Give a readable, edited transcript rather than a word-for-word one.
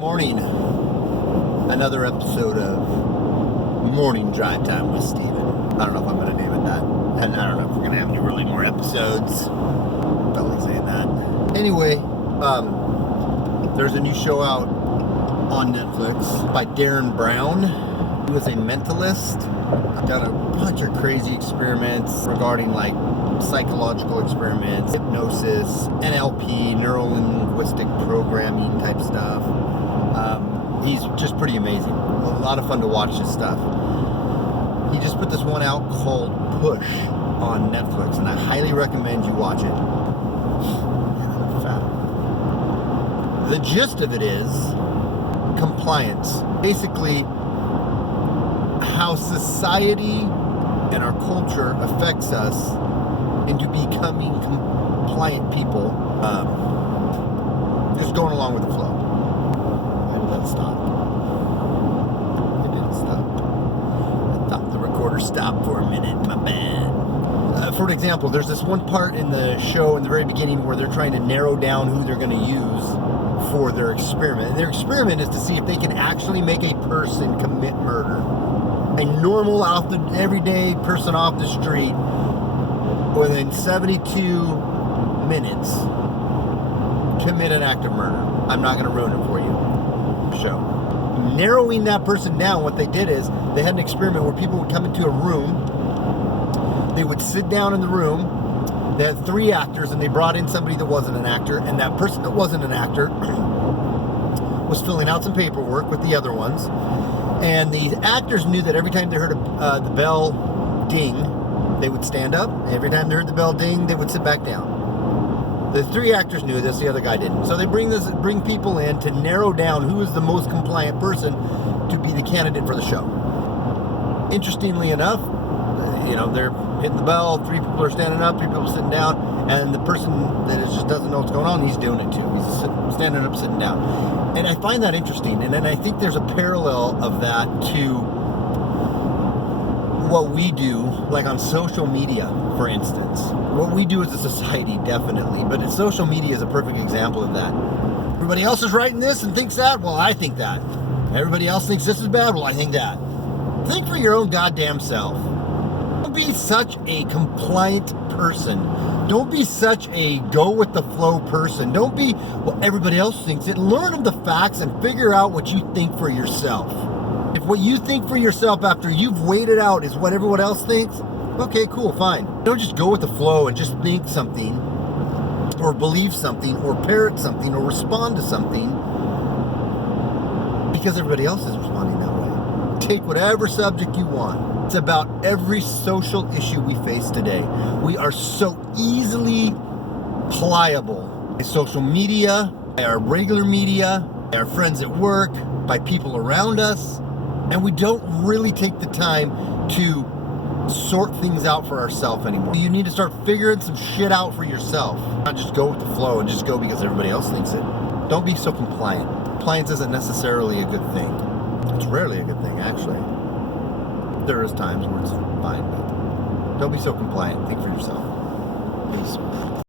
Morning. Another episode of Morning Drive Time with Steven. I don't know if I'm going to name it that. And I don't know if we're going to have any really more episodes. Felt like saying that. Anyway, there's a new show out on Netflix by Darren Brown. He was a mentalist. Done a bunch of crazy experiments regarding like psychological experiments, hypnosis, NLP, neuro-linguistic programming type stuff. He's just pretty amazing. A lot of fun to watch his stuff. He just put this one out called Push on Netflix, and I highly recommend you watch it. The gist of it is compliance. Basically, how society and our culture affects us into becoming compliant people, just going along with the flow. Why did that stop? It didn't stop. I thought the recorder stopped for a minute. My bad. For example, there's this one part in the show in the very beginning where they're trying to narrow down who they're going to use for their experiment. And their experiment is to see if they can actually make a person commit murder. A normal, everyday person off the street within 72 minutes commit an act of murder. I'm not going to ruin it for you. Show. Narrowing that person down, what they did is they had an experiment where people would come into a room, they would sit down in the room, they had 3 actors, and they brought in somebody that wasn't an actor, and that person that wasn't an actor was filling out some paperwork with the other ones. And the actors knew that every time they heard the bell ding, they would stand up. Every time they heard the bell ding, they would sit back down. The 3 actors knew this, the other guy didn't. So they bring people in to narrow down who is the most compliant person to be the candidate for the show. Interestingly enough, they're hitting the bell, 3 people are standing up, 3 people are sitting down, and the person that just doesn't know what's going on, he's doing it too. He's standing up, sitting down. And I find that interesting, and then I think there's a parallel of that to what we do, like on social media, for instance. What we do as a society, definitely, but social media is a perfect example of that. Everybody else is writing this and thinks that, well, I think that. Everybody else thinks this is bad, well, I think that. Think for your own goddamn self. Don't be such a compliant person. Don't be such a go-with-the-flow person. Don't be, well, everybody else thinks it. Learn of the facts and figure out what you think for yourself. If what you think for yourself after you've weighed it out is what everyone else thinks, okay, cool, fine. Don't just go with the flow and just think something, or believe something, or parrot something, or respond to something because everybody else is responding that way. Take whatever subject you want. It's about every social issue we face today. We are so easily pliable by social media, by our regular media, by our friends at work, by people around us, and we don't really take the time to sort things out for ourselves anymore. You need to start figuring some shit out for yourself. Not just go with the flow and just go because everybody else thinks it. Don't be so compliant. Compliance isn't necessarily a good thing. It's rarely a good thing, actually. There is times where it's fine, but don't be so compliant. Think for yourself. Peace.